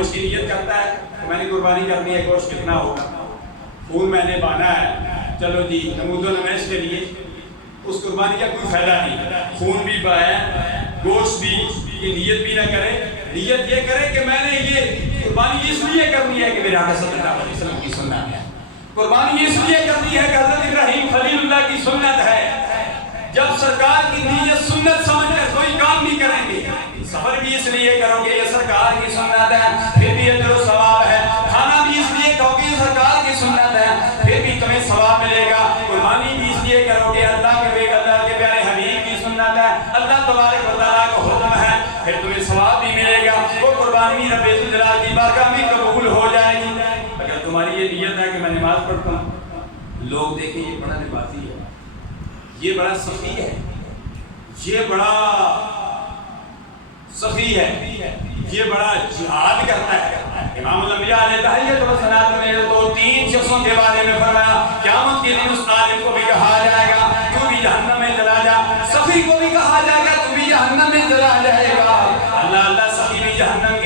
گوشت کی نیت کرتا ہے میں نے قربانی کرنی ہے، گوشت کتنا ہوگا، خون میں نے بانا ہے، چلو جی نمود و نمائش کے لیے اس قربانی کا کوئی فائدہ نہیں، خون بھی بہایا گوشت بھی، یہ نیت بھی نہ کرے، نیت یہ کرے کہ میں نے یہ قربانی اس لیے کرنی ہے کہ میرے آقا صلی اللہ علیہ وسلم کی سنت ہے، قربانی اس لیے کرنی ہے کہ حضرت ابراہیم خلیل اللہ کی سنت ہے، جب سرکار کی نیت سنت سمجھ کر کوئی کام نہیں کریں گے، سفر بھی اس لیے کرو گے یہ سرکار کی سنت ہے پھر بھی اجر و ثواب ہے، کھانا بھی اس لیے کہو گے یہ سرکار کی سنت ہے پھر بھی تمہیں ثواب ملے گا، قربانی بھی اس لیے کرو گے اللہ کے پیارے حبیب کی سنت ہے، اللہ تبارک و تعالیٰ کا حکم ہے، پھر تمہیں ثواب بھی ملے گا، وہ قربانی رب ذوالجلال کی بارگاہ میں قبول ہو جائے گی۔ اگر تمہاری یہ نیت ہے کہ میں نماز پڑھتا ہوں، لوگ دیکھیں یہ بڑا نمازی ہے، یہ بڑا سخی ہے، یہ بڑا سخی ہے، یہ بڑا جہاد کرتا ہے۔ امام الانبیاء علیہ تحیت و ثناء میں تو تین شخصوں کے بارے میں فرمایا قیامت کے دن اس عالم کو بھی کہا جائے گا تو بھی جہنم میں چلا جا، سخی کو بھی کہا جائے گا تو بھی جہنم میں چلا جائے گا، اللہ اللہ سخی بھی جہنم